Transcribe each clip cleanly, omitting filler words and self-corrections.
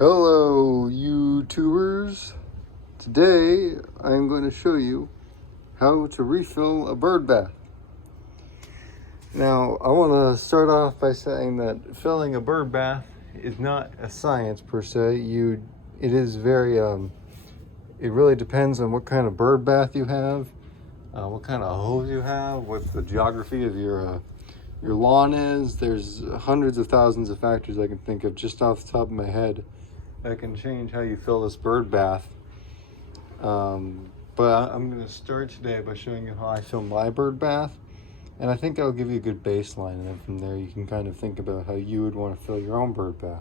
Hello, YouTubers. Today I'm going to show you how to refill a bird bath. Now, I want to start off by saying that filling a bird bath is not a science per se. It is very, it really depends on what kind of bird bath you have, what kind of hose you have, what the geography of your lawn is. There's hundreds of thousands of factors I can think of just off the top of my head that can change how you fill this bird bath. But I'm going to start today by showing you how I fill my bird bath, and I think that'll give you a good baseline, and then from there you can kind of think about how you would want to fill your own bird bath.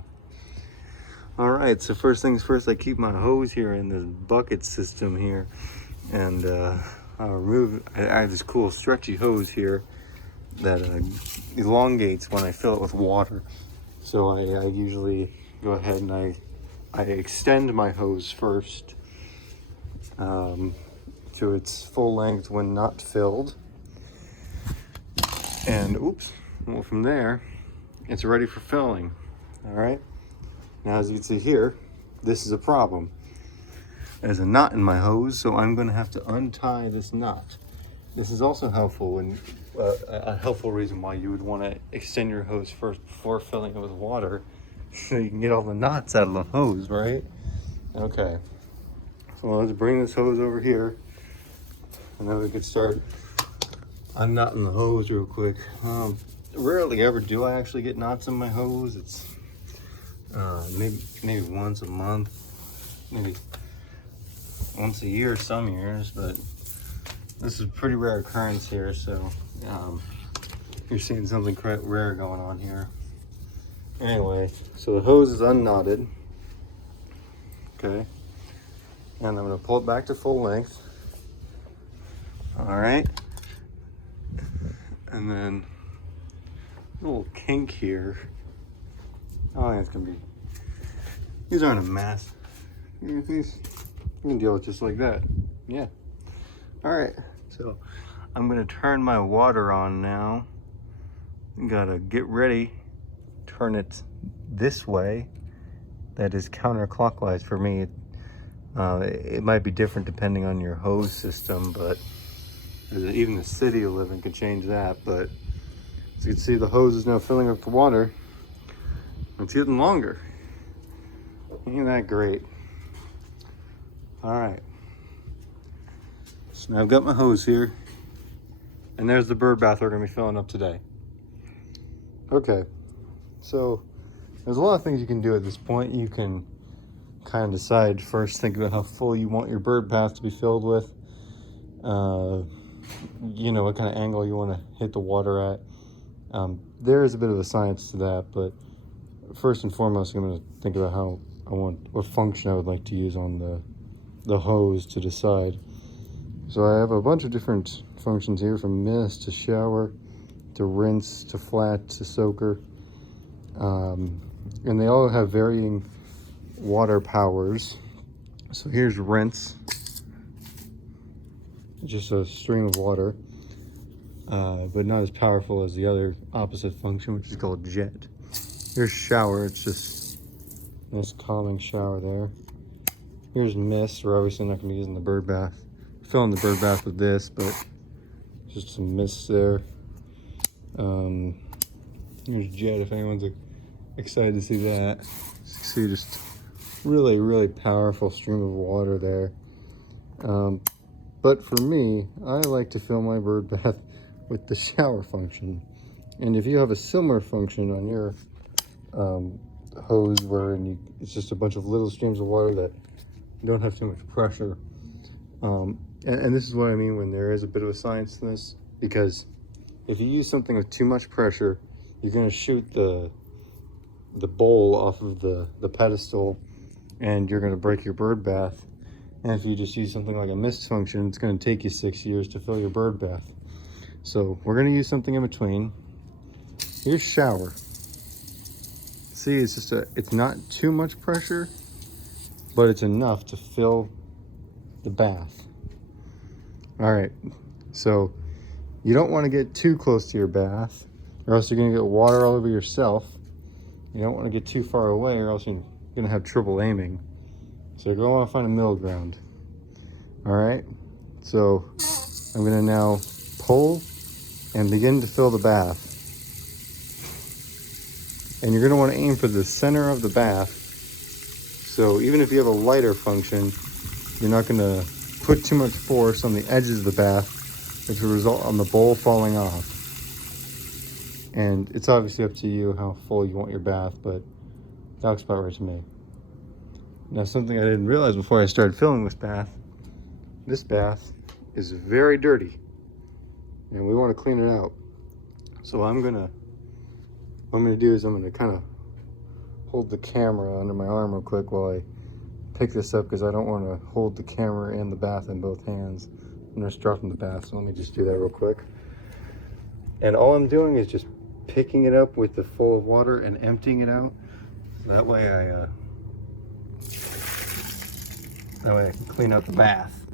All right, so first things first, I keep my hose here in this bucket system here, and I have this cool stretchy hose here that elongates when I fill it with water. So I usually go ahead and I extend my hose first to its full length when not filled. And well, from there, it's ready for filling. All right. Now, as you can see here, this is a problem. There's a knot in my hose, so I'm going to have to untie this knot. This is also helpful when a helpful reason why you would want to extend your hose first before filling it with water, so you can get all the knots out of the hose, right? Okay. So let's bring this hose over here, and then we can start unknotting the hose real quick. Rarely ever do I actually get knots in my hose. It's maybe once a month, maybe once a year some years, but this is a pretty rare occurrence here, so you're seeing something quite rare going on here. Anyway, so the hose is unknotted, okay, and I'm going to pull it back to full length. All right, and then a little kink here. I think it's going to be, these aren't a mess. These, you can deal with just like that. Yeah. All right, so I'm going to turn my water on now. Gotta get ready. Turn it this way. That is counterclockwise for me. It might be different depending on your hose system, but even the city you live in can change that. But as you can see, the hose is now filling up the water. It's getting longer. Ain't that great? All right. So now I've got my hose here, and there's the bird bath we're gonna be filling up today. Okay, so there's a lot of things you can do at this point. You can kind of decide first, think about how full you want your bird bath to be filled with. You know, what kind of angle you want to hit the water at. There is a bit of a science to that, but first and foremost, I'm going to think about what function I would like to use on the hose to decide. So I have a bunch of different functions here, from mist to shower to rinse to flat to soaker, and they all have varying water powers. So here's rinse, just a stream of water, but not as powerful as the other opposite function, which is called jet. Here's shower, it's just a nice calming shower there. Here's mist, we're obviously not going to be using the bird bath. Filling the bird bath with this, but just some mist there. Here's jet, if anyone's excited to see that. See, just really powerful stream of water there. But for me, I like to fill my bird bath with the shower function. And if you have a similar function on your hose where it's just a bunch of little streams of water that don't have too much pressure, and this is what I mean when there is a bit of a science to this, because if you use something with too much pressure, you're going to shoot the bowl off of the pedestal, and you're going to break your bird bath. And if you just use something like a mist function, it's going to take you 6 years to fill your bird bath. So we're going to use something in between. Here's shower. See, it's not too much pressure, but it's enough to fill the bath. All right, so you don't want to get too close to your bath, or else you're going to get water all over yourself. You don't want to get too far away, or else you're gonna have trouble aiming. So you're gonna want to find a middle ground. All right, so I'm gonna now pull and begin to fill the bath. And you're gonna want to aim for the center of the bath. So even if you have a lighter function, you're not gonna put too much force on the edges of the bath, which will result on the bowl falling off. And it's obviously up to you how full you want your bath, but that looks about right to me. Now, something I didn't realize before I started filming this bath is very dirty, and we want to clean it out. So what I'm gonna do is I'm gonna kind of hold the camera under my arm real quick while I pick this up, because I don't want to hold the camera and the bath in both hands. I'm just dropping the bath, so let me just do that real quick. And all I'm doing is just picking it up with the full of water and emptying it out. That way I can clean out the bath.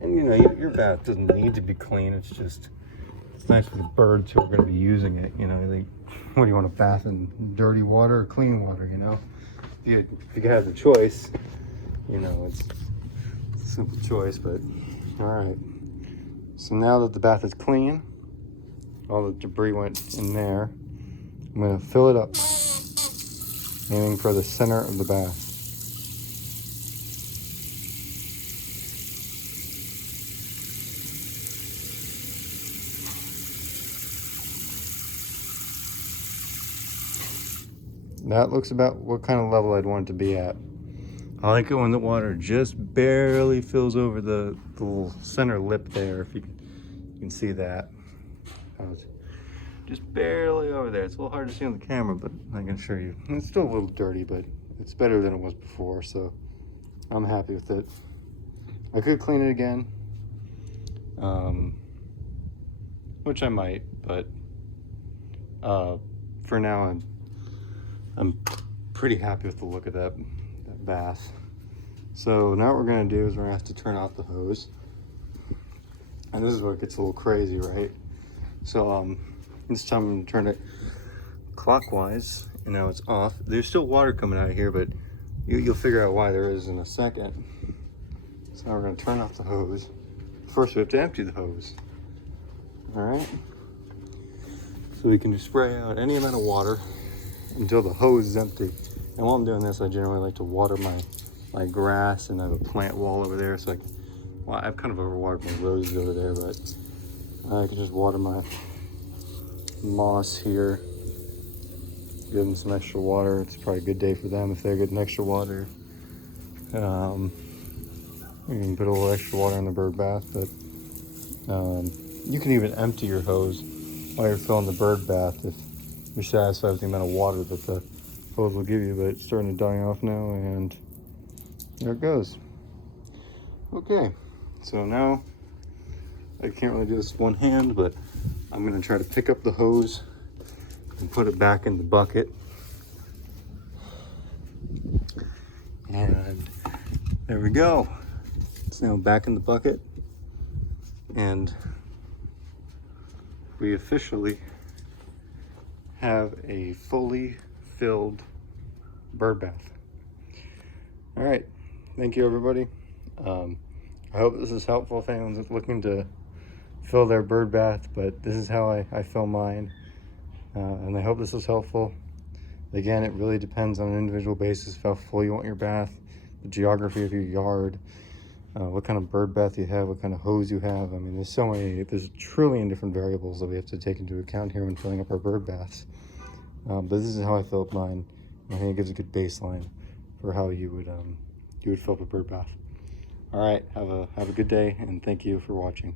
And you know, your bath doesn't need to be clean. It's nice for the birds who are going to be using it. You know, what do you want, a bath in dirty water or clean water? You know, if you have the choice, you know, it's a simple choice. But all right. So now that the bath is clean, all the debris went in there, I'm going to fill it up, aiming for the center of the bath. That looks about what kind of level I'd want it to be at. I like it when the water just barely fills over the little center lip there, if you can see that. Just barely over there. It's a little hard to see on the camera, but I can assure you. It's still a little dirty, but it's better than it was before, so I'm happy with it. I could clean it again, which I might, but for now I'm pretty happy with the look of that bath. So now what we're gonna do is we're gonna have to turn off the hose. And this is where it gets a little crazy, right? So this time I'm gonna turn it clockwise, and now it's off. There's still water coming out of here, but you'll figure out why there is in a second. So now we're gonna turn off the hose. First we have to empty the hose. All right? So we can just spray out any amount of water until the hose is empty. And while I'm doing this, I generally like to water my grass, and I have a plant wall over there, so I've kind of overwatered my roses over there, but I can just water my moss here, give them some extra water. It's probably a good day for them if they're getting extra water. You can put a little extra water in the bird bath, but you can even empty your hose while you're filling the bird bath if you're satisfied with the amount of water that the hose will give you. But it's starting to die off now, and there it goes. Okay, so now I can't really do this with one hand, but I'm gonna try to pick up the hose and put it back in the bucket. And there we go. It's now back in the bucket, and we officially have a fully filled bird bath. All right, thank you everybody. I hope this is helpful if anyone's looking to fill their bird bath, but this is how I fill mine. And I hope this was helpful. Again, it really depends on an individual basis of how full you want your bath, the geography of your yard, what kind of bird bath you have, what kind of hose you have. I mean, there's a trillion different variables that we have to take into account here when filling up our bird baths. But this is how I fill up mine. I think it gives a good baseline for how you would fill up a bird bath. All right, have a good day, and thank you for watching.